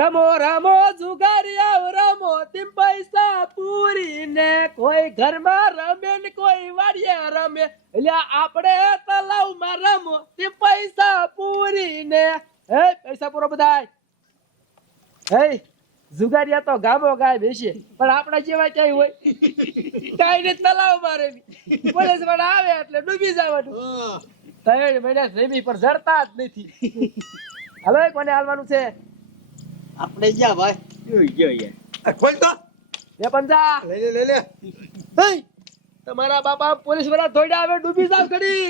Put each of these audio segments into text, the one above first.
રમો રમો જુગારિયા રમો તીમ પૈસા પૂરીને કોઈ ઘરમાં રમે ને કોઈ વાડીએ રમે. એટલે આપણે તલાવમાં રમો તીમ પૈસા પૂરીને. હે પૈસા પૂરો બધાય. હે જુગારિયા તો ગામો ગાય બેસીએ પણ આપણા જેવા ક્યાંય હોય? કાંઈ ને તલાવમાં રમી. પોલીસવાળા આવે એટલે ડૂબી જવાનું. ત્રણ મહિના રેમી પર જડતા જ નથી. હવે કોને હાલવાનું છે? આપણે ગયા ભાઈ. આ ખોલ તો. લે પંજા. લઈ લે લઈ લે. તમારા બાપા પોલીસવાળા થોડા આવે ડૂબી જાવ ઘડી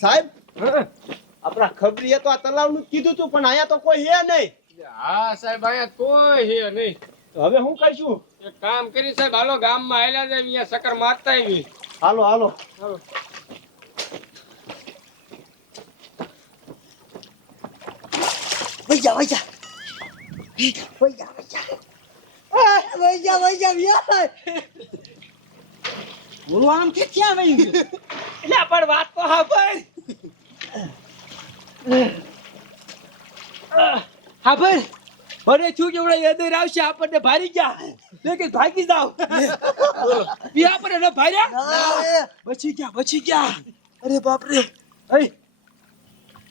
સાહેબ આપણા ખબરીએ તો આ તલાવનું કીધું તું પણ અહીંયા તો કોઈ હે નહીં. હા સાહેબ અહીંયા કોઈ હે નહીં. હવે હું કરશું? એક કામ કરી સાહેબ હાલો ગામમાં આવેલા છે અહીંયા ચક્કર મારતા આવી. હાલો. હાલો. વૈજા વૈજા વૈજા વૈજા વૈજા વૈજા વ્યાય બોલવા આમ કે ક્યાં વઈ ગયું? એટલે પણ વાત તો હા હા ભાઈ મને છું કે અંદર આવશે આપણને ભારી ગયા. લેકિન ભાગી જાવ ઈ આપણે ન ભાર્યા? બચી ગયા બચી ગયા. અરે બાપ રે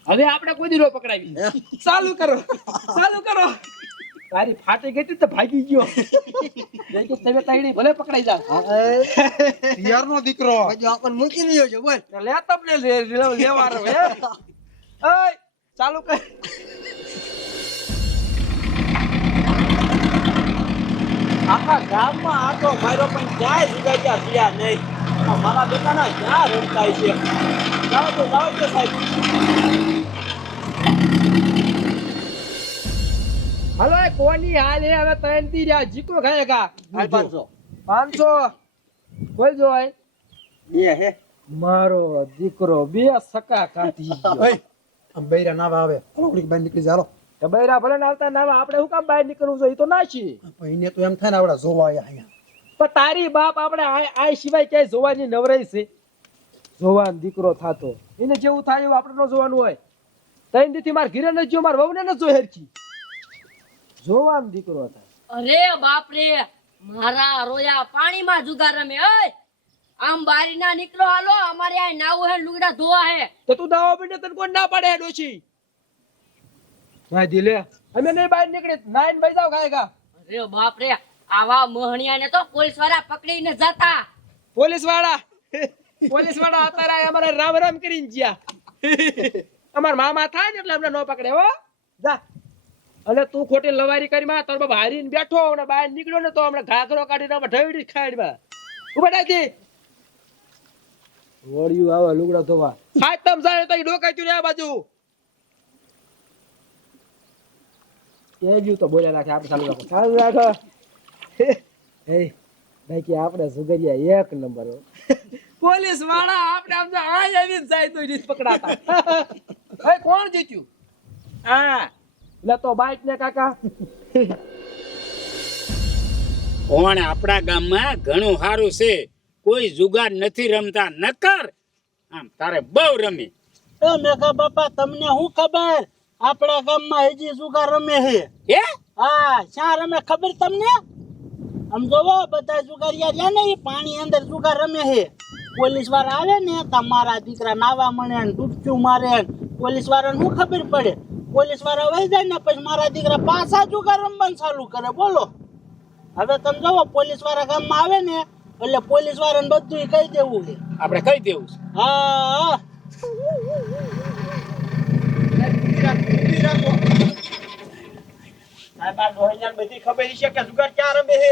હવે આપણે કોઈ દીરો પકડાવી ચાલુ કરો. ચાલુ કરો. તારી ફાટી ગઈ તો ભાગી ગયો. તમે તાઈડી ભલે પકડાઈ જા યાર નો દીકરો. આપણને મૂકી લ્યો છો બોલ. લે તમને લેવા રે ઓય ચાલુ કર. આખા ગામમાં આટો માર્યો પણ ક્યાંય જુગાડ્યા થયા નહીં. આ મારા બેટાના ક્યાં રમતાય છે? હલો કોની હાલ હે? હવે ત્રણથી રહ્યા જીકો ખાય કા? પાંચસો. પાંચસો? કોઈ જો બે હે. મારો દીકરો બે સકા કાઢી બૈરા નાવા આવે. હાલો બાઈ નીકળી જાલો હાલો. તો બૈરા ભલે ના આવતા ના આપણે શું કામ બહાર નીકળવું જોઈએ? તો નાશી એને તો એમ થાય ને આપણે જોવા અહીંયા. પણ તારી બાપ આપણે આ સિવાય ક્યાંય જોવાની નવરાઈ છે? જોવાન દીકરો થાતો. એને જેવું થાય એવું આપણે ન જોવાનું હોય. તૈન દીથી માર ઘીરે ન જો માર વહુને ન જો હેરખી. જોવાન દીકરો થાય. અરે બાપ રે મારા રોયા પાણીમાં જુગાર રમે ઓય આમ બારી ના નીકળો હાલો અમારે આ નાવું હે લુગડા ધોવા હે. તો તું દાવો બીને તને કોણ ના પાડે ડોશી ના દિલે અમે નહીં બહાર નીકળે નાઈન ભાઈ જાવ ગાયગા અરે બાપ રે આવા મોહણિયા ને તો પોલીસવાળા પકડીને જતા. પોલીસવાળા પોલીસવાળા અત્યારે અમારે રામ રામ કરીને ગયા. અમાર મામા થાય ને એટલે અમને ન પકડે હો. જા. અને તું ખોટી લવારી કરી માં તારો બાપ હારીને બેઠો અને બહાર નીકળ્યો ને તો હમણાં ઘાઘરો કાઢીને અમે ઢવડી ખાઈડમાં ઊભા રાખી વળ્યું આવે લુગડા ધોવા. હા તમ જાય તો ડોકાચ્યું ચુને આ બાજુ. એ જ્યું તો બોલ્યા રાખે આપણે ચાલુ રાખો. ચાલુ રાખો. હે. ભાઈ કે આપણે સુગરિયા એક નંબર હો. પોલીસવાળા આપણે આમ તો આ આવીને જાય તો રીત પકડાતા. હે કોણ જીત્યું? હા. લે તો બાઈક ને કાકા. કોણ આપણા ગામમાં ઘણું સારું છે કોઈ જુગાર નથી રમતા નકર આમ તારે બહુ રમી. એ મેઘા બાપા તમને શું ખબર? આપણા ગામમાં હજી જુગાર રમે છે. હે? હા શા રમે ખબર તમને? આમ જોવો બધા જુગારિયા રહ્યા ને પાણી અંદર જુગાર રમે છે. પોલીસવાળા આવે ને તમારા દીકરા નાવા મળે ને ડૂબચું મારે પોલીસ વાળાને શું ખબર પડે? પોલીસવાળા વહી જાય ને પછી મારા દીકરા પાછા જુગાર રમવાનું ચાલુ કરે. બોલો. હવે તમે જોવો પોલીસવાળા ગામમાં આવે ને એટલે પોલીસ વાળાને બધું કહી દેવું છે. આપણે કહી દેવું છે. હા. હા સાહેબ આ ડોહલિયા બધી ખબર છે કે જુગાર ક્યાં રમે હે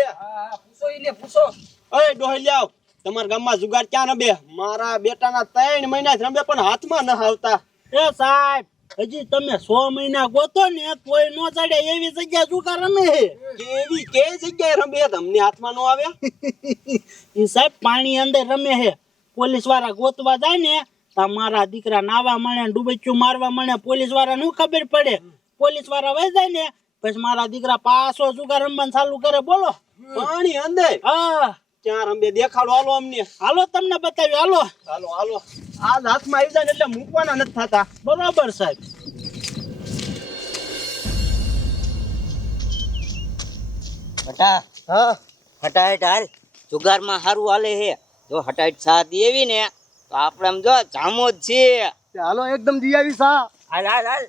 પૂછો એને પૂછો. અરે ડોહિયાઓ તમારા ગામમાં જુગાર ક્યાં રમે? મારા બેટાના ત્રણ મહિના રમે પણ હાથમાં ન આવતા એ સાહેબ હજી તમે સો મહિના ગોતો ને કોઈ નો ચડે એવી જગ્યા જુગાર રમે એવી કે જગ્યાએ રમે? તમને હાથમાં નો આવે? એ સાહેબ પાણી અંદર રમે હે. પોલીસવાળા ગોતવા જાય ને તમારા દીકરા નાવા મળે ડૂબચ્યું મારવા મળે પોલીસવાળા નું ખબર પડે? પોલીસવાળા વહી જાય ને પછી મારા દીકરા પાછો જુગાર રમવાનું ચાલુ કરે. બોલો. પાણી અંદર? હા. ક્યાં રમે. દેખાડો હાલો અમને. હાલો તમને બતાવ્યું હાલો. હાલો હાલો. આ હાથમાં આવી જાય ને એટલે મૂકવાના નથી થતા. બરોબર સાહેબ. હટા. હા. હટાહટ હાલ જુગારમાં સારું હાલે હે. જો હટાહટ સાથ એવી ને તો આપણે આમ જો જામો જ છે હાલો એકદમ જી આવી સા. હાલ હાલ હાલ.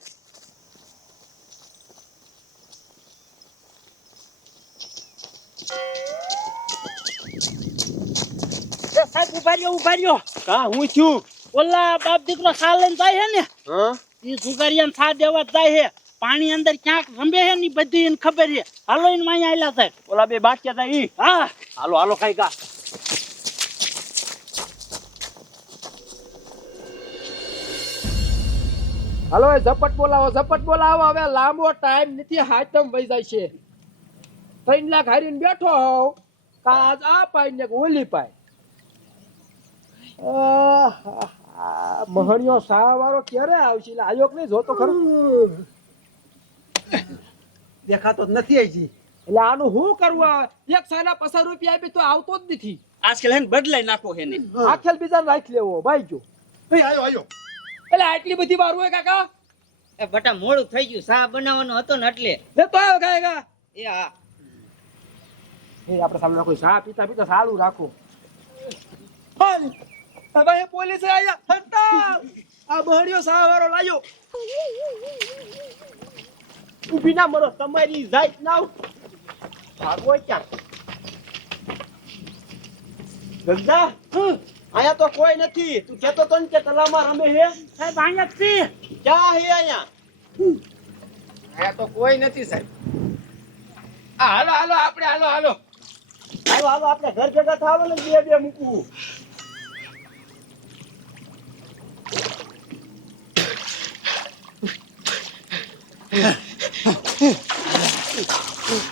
એ સાહેબ ઊભા રહ્યો ઊભા રહ્યો કા હું છું ઓલા બાપ દીકરો સા લઈને જાય છે ને હા? એ જુગારિયાને સા દેવા જાય છે પાણી અંદર ક્યાંક રમે છે ની બધી એને ખબર છે હાલો એને માયા આયલા સાહેબ. ઓલા બે બાકી હતા ઈ? હા. હાલો હાલો ખાઈ કા. હાલો એ ઝપટ બોલાવો ઝપટ બોલાવો. હવે લાંબો ટાઈમ નથી હાથમ વહી જાય છે. ત્રણ લાખ હારીને બેઠો હોવ કાજ આ પાઈ ને ઓલી પાઈ. આહાહા, મહણિયો સા વાળો ક્યારે આવશે? એટલે આયોગ નહીં? જોતો ખરો. દેખાતો જ નથી આઈ એટલે આનું શું કરવું? એક સાના પચાસ રૂપિયા આપી તો આવતો જ નથી. આજકાલ એને બદલાઈ નાખો છે ને. આખેલ બીજા રાખી લેવો. ભાઈ જો. નહીં આયો આયો. એટલે આટલી બધી વાર હોય કાકા? એ બટા મોડું થઈ ગયું. સા બનાવવાનો હતો ને એટલે. લે તો આવે કાકા? એ હા એ આપણે સામે કોઈ ચા પીતા પીતા સારું રાખો. હાલ. હવે પોલીસ આયા. હટા આ બહડિયો સાવારો લાયો. ઊભી ના મરો તમારી જાય ના ભાગો ક્યાં? ગંગા આયા તો કોઈ નથી. તું કેતો તો ને કે તલામાં રમે હે. સાહેબ અહીંયા જ છે. ક્યાં હે અહીંયા? અહીંયા તો કોઈ નથી સાહેબ. આ હાલો હાલો આપણે હાલો હાલો. હાલો હાલો આપણે ઘર ભેગા થાવ ને બે બે મૂકવું.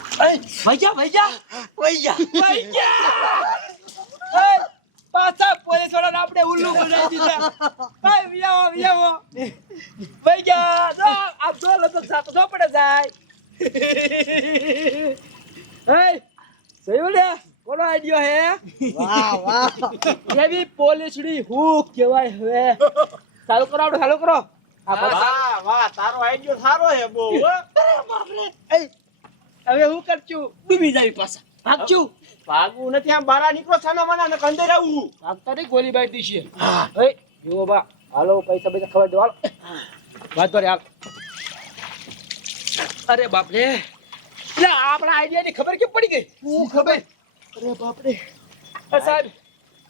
ભૈયા ભૈયા ભૈયા ભૈયા એ, પાછા પોલીસ વાળાને આપણે ઉલ્લુ બનાવી દીધા એ વિયાવો વિયાવો ભૈયા જો આ જો લગભગ સાતો જો પડે જાય એ જોયું ને કોનો આઈડિયો હે વાહ વાહ એવી પોલીસડી હું કહેવાય હવે ચાલુ કરો આપણે ચાલુ કરો આ વાહ વાહ તારો આઈડિયો સારો હે બહુ હો. એ, હવે હું કરચું ડૂબી જાય પાછા. ભાગશું ભાગવું નથી આમ બારા નીકળો છાના માના ને અંદર આવું ભાગતા ગોલી બાઈ દીશે એ જુઓ બા હાલો પૈસા પૈસા ખબર દો હાલો. વાત પર હાલ. અરે બાપ રે. એટલે આપણા આઈડિયા ની ખબર કેમ પડી ગઈ? શું ખબર? અરે બાપ રે. સાહેબ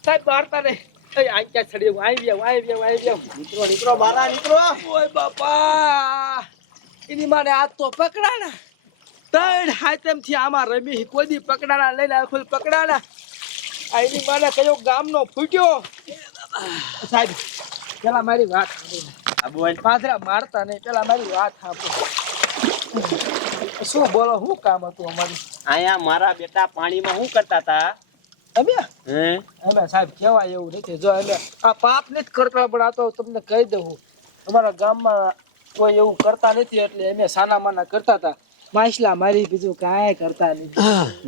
સાહેબ મારતા ને એ આ ક્યાં છડી આવી જાવ આવી જાવ આવી જાવ નીકળો નીકળો બારા નીકળો. ઓય બાપા! એની માને આ તો પકડાના. તણ હાથમથી આમાં રમી કોઈ દી પકડાના લઈને આખું પકડાના. આ એની માને કયો ગામનો ફૂટ્યો. સાહેબ પેલા મારી વાત સાંભળો. પાથરા મારતા નહીં પેલા મારી વાત સાંભળો. શું બોલો શું કામ હતું અમારું? અહીંયા મારા બેટા પાણીમાં શું કરતા હતા? અમે અમે સાહેબ કહેવાય એવું નથી. જો અમે આ પાપ નથી કરતા પણ આ તો તમને કહી દઉં. અમારા ગામમાં કોઈ એવું કરતા નથી એટલે અમે સાના માના કરતા હતા. માછલા મારી બીજું કાંઈ કરતા નથી.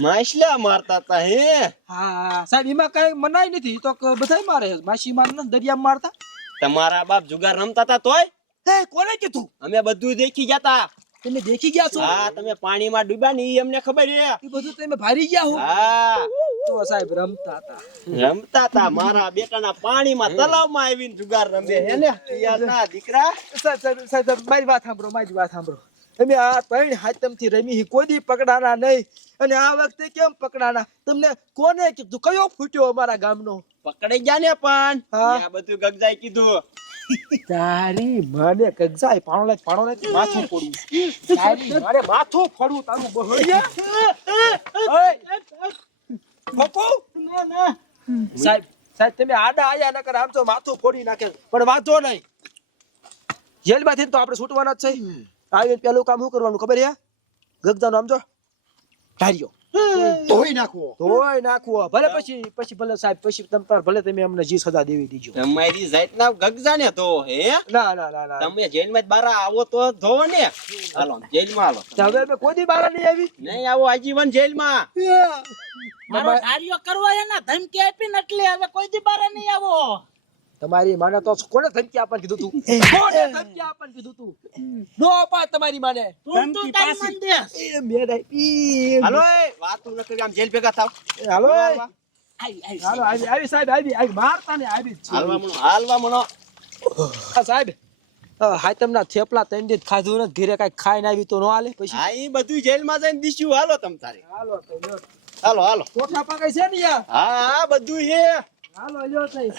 માછલા મારતા હતા હે? હા હા સાહેબ એમાં કાંઈ મનાય નથી. તો બધા મારે છે. માછી માર ને દરિયામાં મારતા. તમારા બાપ જુગાર રમતા હતા તોય? હે કોને કીધું? અમે બધું દેખી ગયા તા. તમે દેખી ગયા છો? હા તમે પાણીમાં ડૂબ્યા ને એ અમને ખબર છે એ બધું તમે ભારી ગયા હો. હા. તો સાહેબ રમતા હતા રમતા હતા મારા બેટાના પાણીમાં તલાવમાં આવીને જુગાર રમે હે ને. દીકરા. સાહેબ મારી વાત સાંભળો મારી વાત સાંભળો. તમે આ ત્રણ હાથમથી રમી કોઈ દી પકડાના નહીં. અને આ વખતે કેમ પકડાના? તમને કોને કીધું? કયો ફૂટ્યો અમારા ગામનો? પકડાઈ ગયા ને પણ. હા. આ બધું ગગજાઈ કીધું. તારી મને કગજાય પાણો લાગ પાણો લાગ માથું ફોડું તારી મારે માથું ફોડું તારું બહોળિયા પપ્પુ? સાહેબ સાહેબ તમે આડા આયા નકર આમ તો માથું ફોડી નાખે. પણ વાંધો નહીં. જેલમાંથી તો આપણે છૂટવાના જ છે. આવીને પેલું કામ શું કરવાનું ખબર છે? ગગજાનું આમ જો. ધાર્યો. ધોઈ નાખવો. ધોઈ નાખવો. ભલે પછી પછી ભલે સાહેબ પછી તમ ભલે તમે અમને જી સજા દેવી દીજો. તમારી જાતના ગગજા ને તો હે? ના ના ના ના. તમે જેલમાં બાર આવો તો ધો ને. હાલો જેલમાં હાલો. હવે અમે કોઈ દી બારા નહીં આવી? નહીં આવો આજીવન જેલમાં. મારો ધાર્યો કરવા એના ધમકી આપીને એટલે હવે કોઈ દી બારા નહીં આવો. તમારી માને તો કોને ધમકી આપવાનું કીધું તું? કોને ધમકી આપવાનું કીધું તું? નો અપાય તમારી માને. તું તું તારી મન. દે એ મેં આપી. હાલો એ વાતું ન કરી આમ જેલ ભેગા થાવ. હાલો. આવી આવી હાલો આવી આવી સાહેબ આવી આવી મારતા ને આવી હાલવા મનો હાલવા મનો. આ સાહેબ. હાતમના થેપલા ત્રણ દિવસ ખાધું ને ઘરે કઈ ખાઈ ને આવી તો નો હાલે પછી? હા એ બધું જેલમાં જઈને દીશું. હાલો તમ તારે. હાલો તો હાલો હાલો. કોઠા પાકે છે ને યાર હા હા બધું છે. હાલો લ્યો તઈ.